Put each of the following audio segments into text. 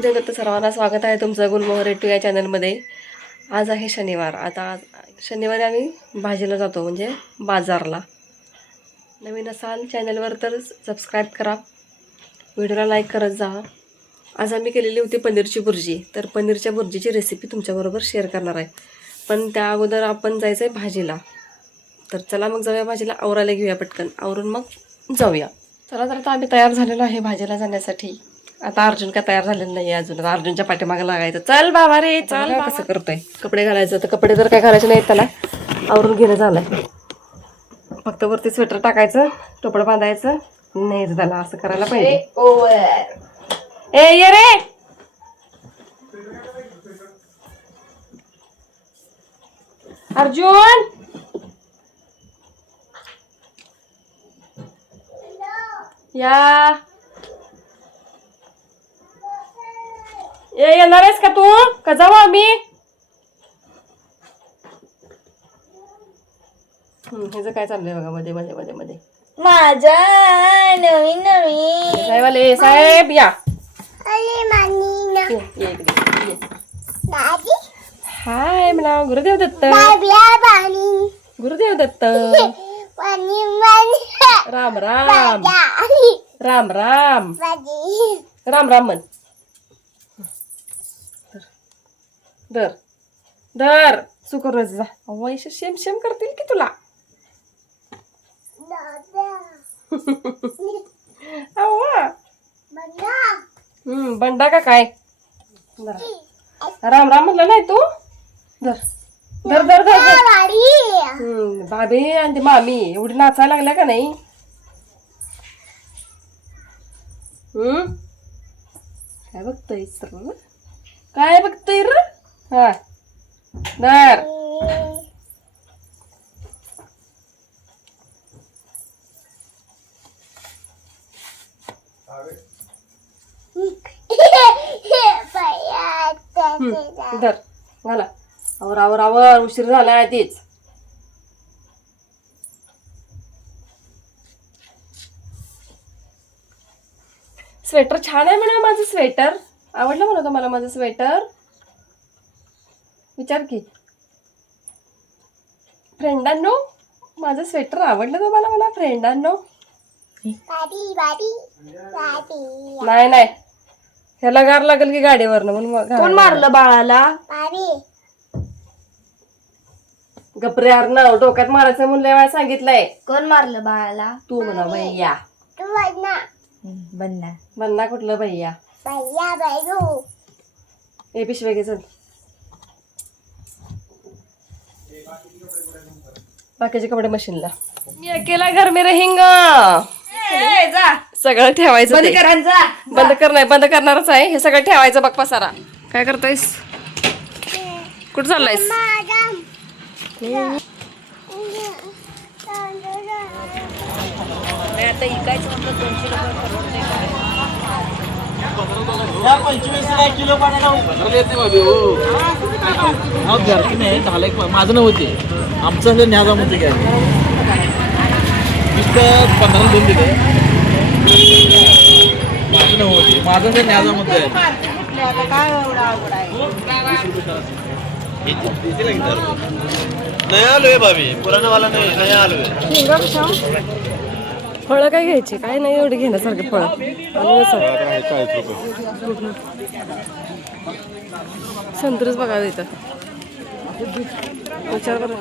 गुरुदेव दत्त सर्वांना स्वागत आहे तुमचं गुलमोहर रेटू या चॅनलमध्ये. आज आहे शनिवार. आता शनिवारी आम्ही भाजीला जातो, म्हणजे बाजारला. नवीन असाल चॅनलवर तर सबस्क्राईब करा, व्हिडिओला लाईक करत जा. आज आम्ही केलेली होती पनीरची भुर्जी. तर पनीरच्या भुर्जीची रेसिपी तुमच्याबरोबर शेअर करणार आहे. पण त्या अगोदर आपण जायचं आहे भाजीला. तर चला मग जाऊया भाजीला. आवरायला घेऊया पटकन, आवरून मग जाऊया. चला तर आता आम्ही तयार झालेलो आहे भाजीला जाण्यासाठी. आता अर्जुन काय तयार झालेलं नाही अजून. अर्जुनच्या पाठीमागे लागायचं. चल बाबा रे चल. कसं करतोय, कपडे घालायचं तर कपडे जर काय घालायचे नाहीत त्याला, आवरून घेणं झालंय. फक्त वरती स्वेटर टाकायचं, टोपड बांधायचं, नाही त्याला असं करायला पाहिजे. ए ये रे, अर्जुन या. येणार आहेस का तू? का जाऊ आम्ही? ह्याचं काय चाललंय बघा मध्ये मध्ये मध्ये मध्ये. माझा नवीन नवीन साहेब साहेब या. हाय म्हणा. गुरुदेव दत्त, गुरुदेव दत्त. राम राम राम राम राम राम म्हण. दर दर सुकर जा. वैश शेम शेम करतील की तुला. बंडा का काय? राम राम म्हणलं नाही तू. दर दर दर दर. बाबी आणि ती मामी एवढी नाचायला लागल्या का नाही? काय बघतोय सर? काय बघतोय र? हा दर. दर घाला. आवर आवर आवर, उशीर झाला आहे तीच. स्वेटर छान आहे म्हणा माझं. स्वेटर आवडलं म्हणा तुम्हाला माझं स्वेटर? विचार की फ्रेंडांनो, माझं स्वेटर आवडलं तुम्हाला म्हणा फ्रेंडांनो. नाही नाही, ह्याला गार लागेल की गाडीवरनं म्हणून. कोण मारलं बाळाला? गपरे ना, डोक्यात मारायचं म्हणून लय वेळा सांगितलंय. कोण मारलं बाळाला? तू म्हणा भैया. बन्ना बन्ना कुठलं भैया? ए पिशवे घे चल. बाकीचे कपडे मशीनला. मी अकेला घर में रहेंगा. सगळं ठेवायचं. बंद कर. नाही बंद करणारच आहे. हे सगळं ठेवायचं बघ पसारा. काय करतायस? कुठं चाललायस? आता इकायचं म्हणलं 200 किलो माझं नव्हते, आमचं न्याजामध्ये काय नुसतं 15 दोन दिले. माझं नव्हते, माझं ते न्याजामध्ये नया आलोय भाभी, पुराणा वाला नाही, नया आलोय. फळं काय घ्यायची? काय नाही एवढे घेण्यासारखे फळं. संतूरच बघावं इथं. विचार बरं.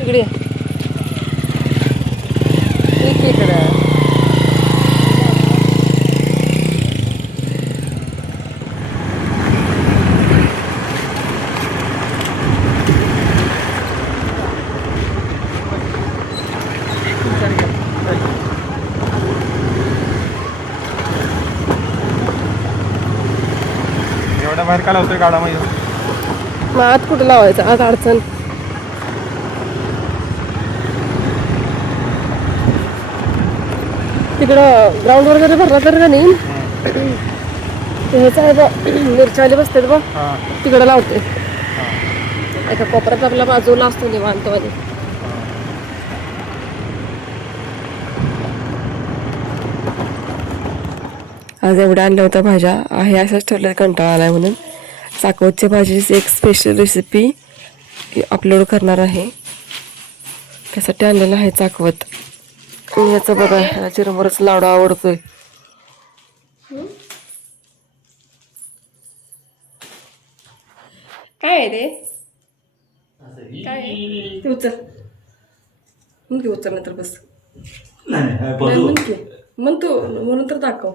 इकडे इकडे एवढ्या बाहेर का लावतोय गाडा मध्ये? मग आत कुठं लावायचं? आत अडचण. तिकडं ग्राउंडवर जरी भरला तर का नाही ते ह्याचं आहे बघ मिरच्यावाले बसतात बघ हां तिकडं लावते एका कोपऱ्यात आपला बाजूला असतो निवांतवाली. आज एवढ्या आणल्या होत्या भाज्या आहे असंच ठरलं कंटाळा आलाय म्हणून चाकवतच्या भाजीची एक स्पेशल रेसिपी अपलोड करणार आहे. त्यासाठी आणलेलं आहे चाकवत. याचं बघा ह्याला चिरमुरच लाडू आवडतोय. काय आहे ते काय आहे? ते उचल म्हण की उचल नंतर बस नाही म्हण की म्हण तू म्हणून तर दाखव.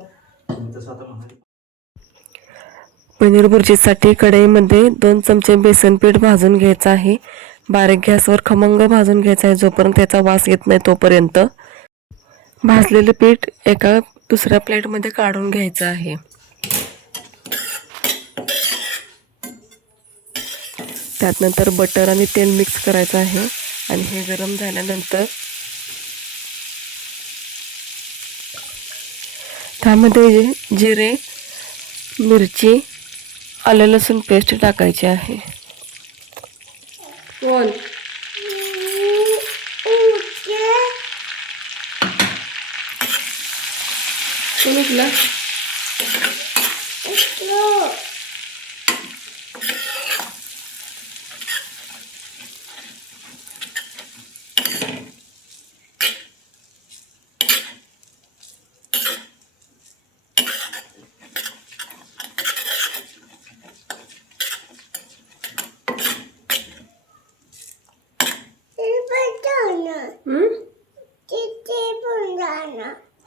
पनीर भुर्जीसाठी कढईमध्ये 2 चमचे बेसन पीठ भाजून घ्यायचं आहे. बारीक गॅसवर खमंग भाजून घ्यायचा आहे जोपर्यंत त्याचा वास येत नाही तोपर्यंत. भाजलेलं पीठ एका दुसऱ्या प्लेटमध्ये काढून घ्यायचं आहे. त्यात नंतर बटर आणि तेल मिक्स करायचं आहे आणि हे गरम झाल्यानंतर त्यामध्ये जिरे, मिरची, आलं लसूण पेस्ट टाकायची आहे. कोण उठला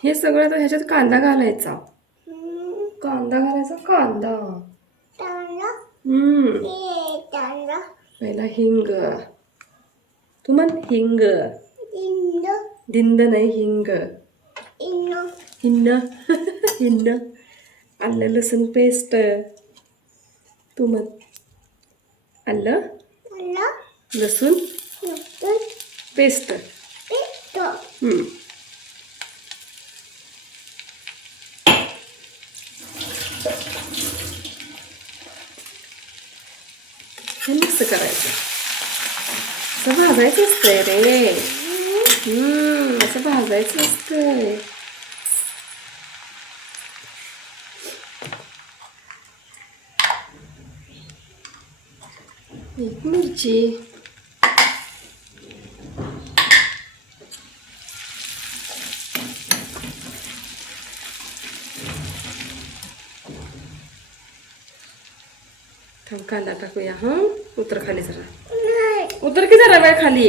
हे सगळं तर ह्याच्यात कांदा घालायचा. कांदा घालायचा कांदा. पहिला हिंग. तू म्हण हिंग. दिंद नाही हिंग. हिन्न हिन्न. आलं लसूण पेस्ट. तू म्हण आलं लसूण पेस्ट. हे मिक्स करायचं. असं भाजायचं असतंय रे. असं भाजायचं असतंय. एक मिरची. थांब कांदा टाकूया. उतर खाली जरा. उतर की जरा वेळ खाली.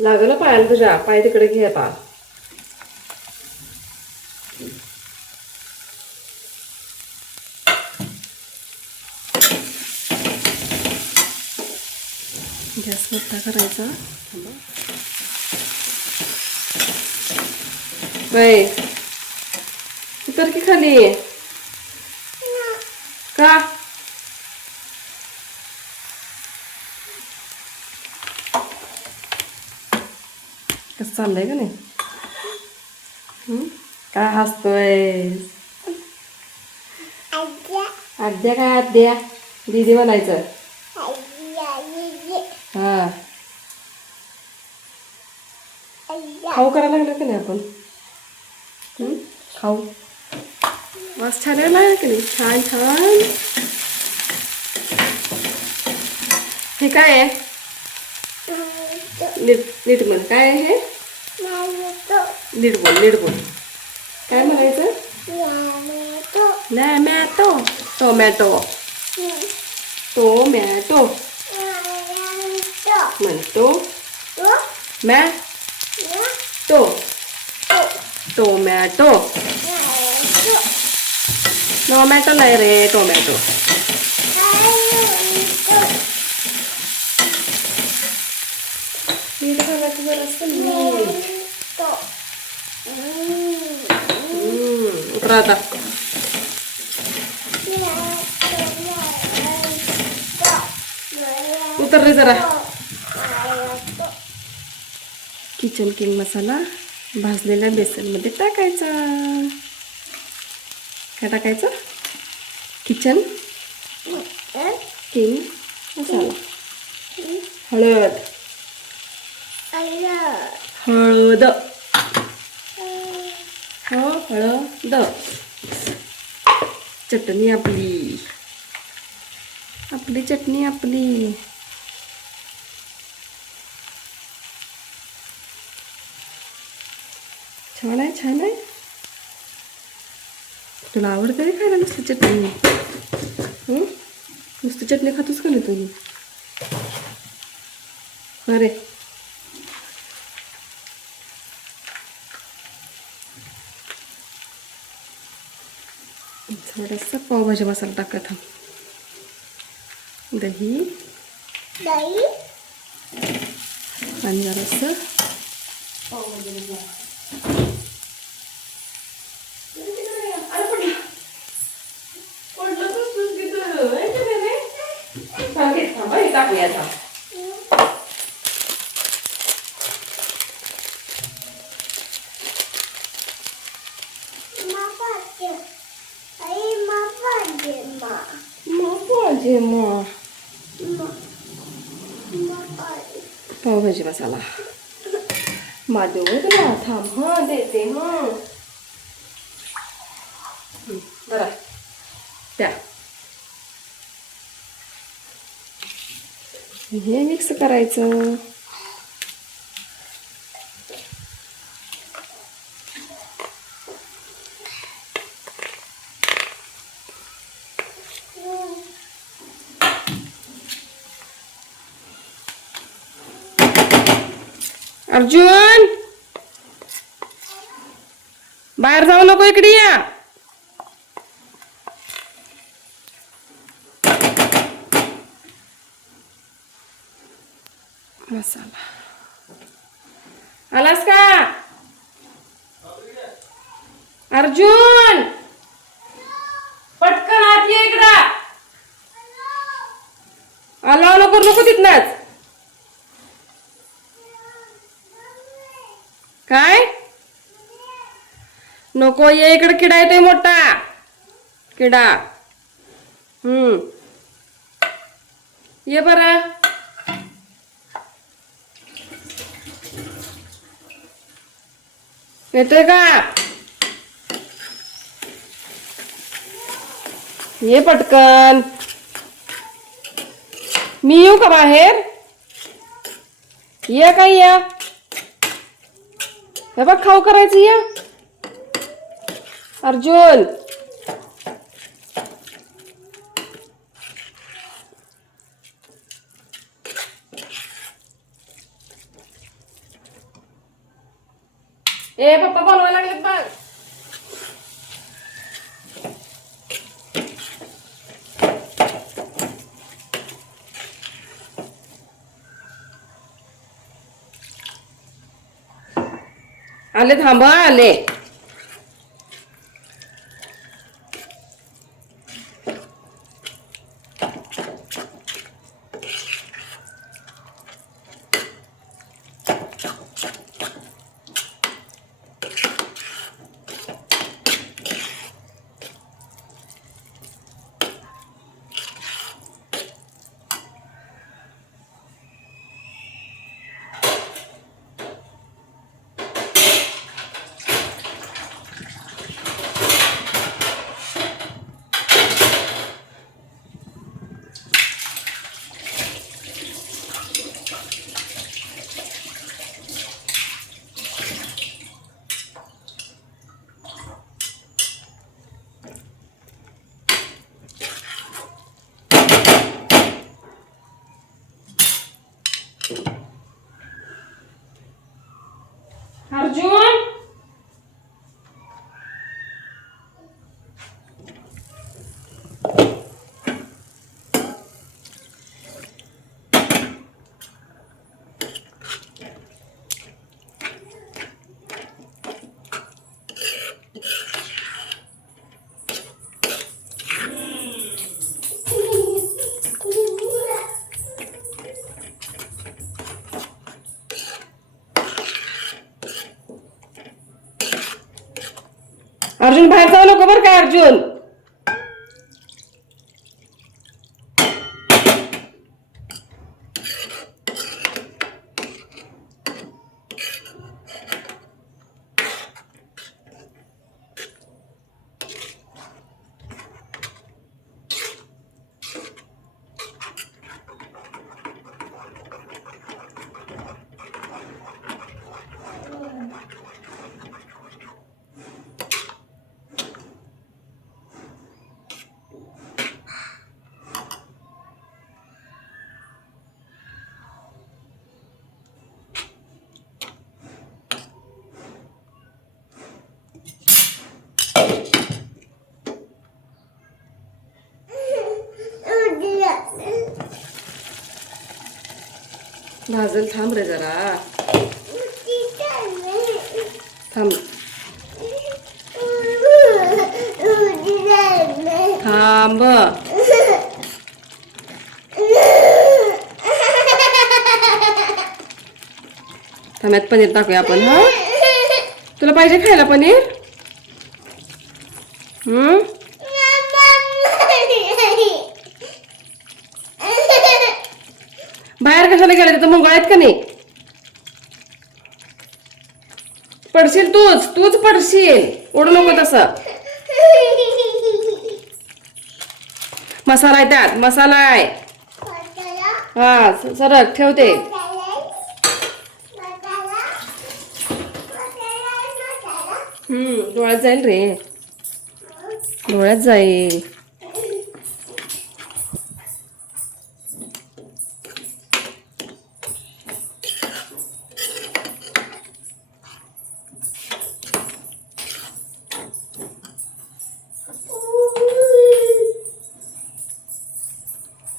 लागलं पायाला तुझ्या. पाय तिकडे घे आता. गॅस मोठा करायचा. बाय उतर की खाली. का कसं चाललंय का नाही? काय हसतोय? आद्या काय आद्या दीदी म्हणायचं. हा खाऊ करायला लागलं की नाही आपण? खाऊ वास छान यायला लागला की नाही? छान छान. हे काय आहे? नीट म्हण. काय आहे हे? नीट बोल. काय म्हणायचं? टोमॅटो. टोमॅटो टोमॅटो म्हणतो. टोमॅटो. टोमॅटो नाही रे. टोमॅटो. मीठ घालायचं जरासं. मीठ. उतरा आता. कर रे जरा. किचन किंग मसाला भाजलेल्या बेसनमध्ये टाकायचा. काय टाकायचं? किचन किंग मसाला. हळद हळद हळद. चटणी आपली चटणी आपली. छान आहे छान आहे. तुला आवडतं रे खायला नुसती चटणी? नुसती चटणी खातोस का नाही तुम्ही? अरे थोडासा पावभाजी मसाला टाकत. दही आणि जरासं टाकूया. पावभाजी मसाला माझे तुला थांब. देते बरं त्या हे मिक्स करायचं. अर्जुन बाहेर जाऊ नको, इकडे या. मसाला आलास का अर्जुन? पटकन आत ये इकडं. आला नको तिथनच. काय नको, ये इकडे. किडा येतोय मोठा किडा. ये बरं. येतोय का? ये पटकन. मी येऊ का बाहेर? ये काय या. हे बघ खाऊ करायचं. या अर्जुन. ए पप्पा बोलवायला लागलेत बघ. आले थांबा आले. अर्जुन बाहेर जाऊ नको बरं काय अर्जुन. भाजल थांब रे जरा थांब थांब. थांब्यात पनीर टाकूया आपण. हा तुला पाहिजे खायला पनीर? बाहेर कशाला गेला? तिथं मुंगळ आहेत का नाही? पडशील तूच पडशील. ओढू नको तसं. मसाला आहे त्यात, मसाला आहे. हा सरक ठेवते. डोळ्यात जाईल रे, डोळ्यात जाईल.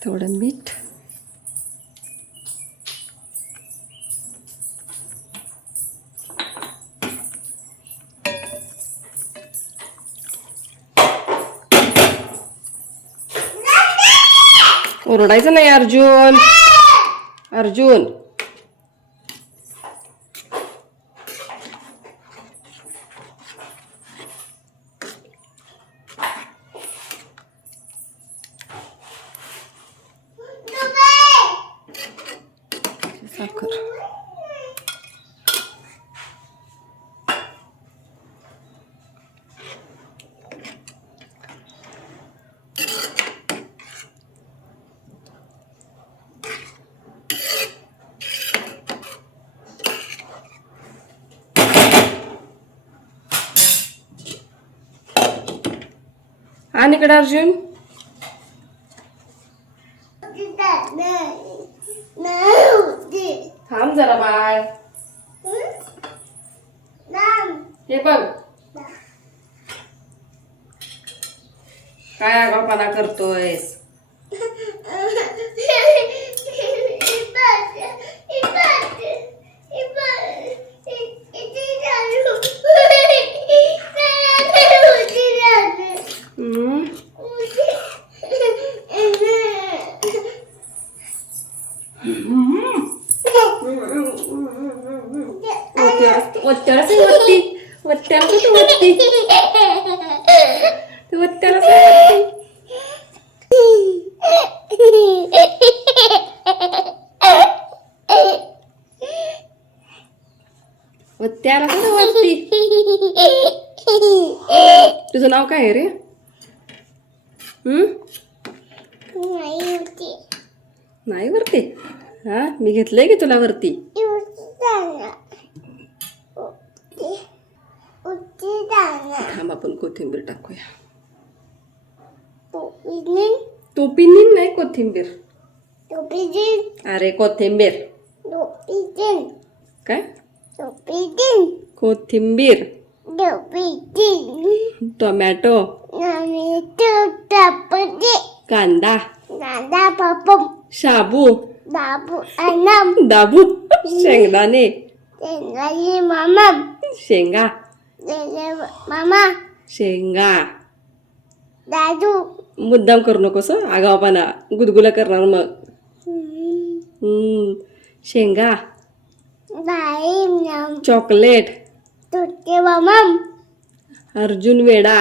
थोडं मीठ. ओरडायचं नाही अर्जुन. अर्जुन साखर. आणि इकडे अर्जुन थांब जरा बाळ. हे बघ काय आगाऊपणा करतोयस. तुझं नाव काय आहे रे? नाही वरती. हा मी घेतलंय की तुला वरती. थांब आपण कोथिंबीर टाकूया. टोपीनी नाही कोथिंबीर. अरे कोथिंबीर काय? कोथिंबीर. टोमॅटो. कांदा. शाबू. दाबू. शेंगदाणे. शेंगा. शेंगा. मुद्दाम करू नकोस. आगावपणा गुदगुला करणार मग. शेंगा. चॉकलेट. अर्जुन वेडा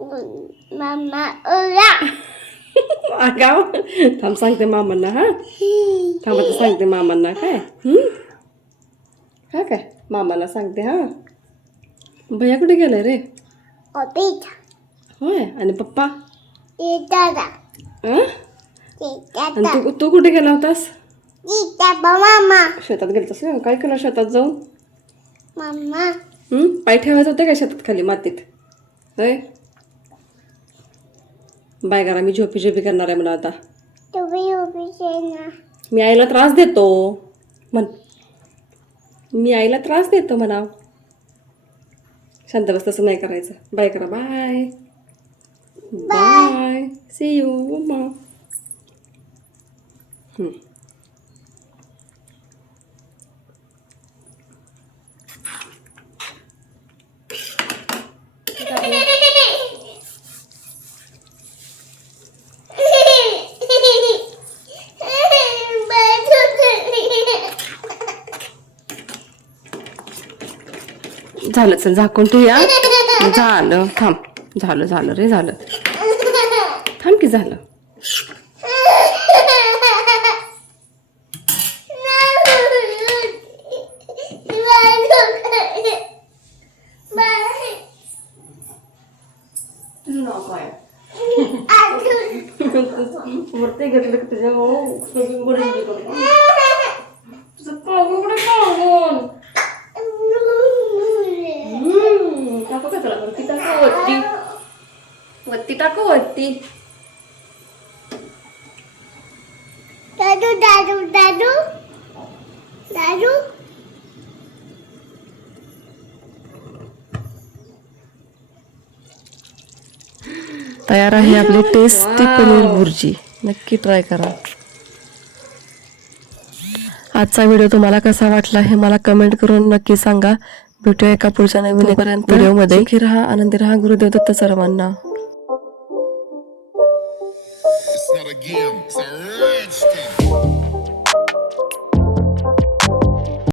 मम्मा ओला आगाव थांब सांगते मामांना हा थांब आता सांगते मामांना काय हा काय मामाला सांगते हा भैया कुठे गेलाय रे ओपीचा होय आणि पप्पा दादा हा आणि तू कुठे गेला होतास मामा शेतात गेलतास का? काय केलं शेतात जाऊन मम्मा पाय ठेवायचं होते का शेतात खाली मातीत होय बाय करा मी झोपी करणार आहे म्हणा आता तुम्ही उभी ना मी आईला त्रास देतो म्हण मी आईला त्रास देतो म्हणा शांत बस तसं नाही करायचं बाय करा bye bye see you mamma झालं चल झाकून तू या झालं थांब झालं रे झालं थांब की झालं तुझं नाव काय वरती घेतलं की तुझ्या तुझं पाहून पाहून टाकू का त्याला वरती टाकू वरती टाकू वरती दादू दादू दादू दादू तयार आहे आपली टेस्टी पनीर भुर्जी नक्की ट्राय करा आजचा व्हिडिओ तुम्हाला कसा वाटला हे मला कमेंट करून नक्की सांगा भेटूया एका पुढच्या नवीन व्हिडिओमध्ये सुखी राहा आनंदी राहा गुरुदेव दत्त सर्वांना It's not a game, it's a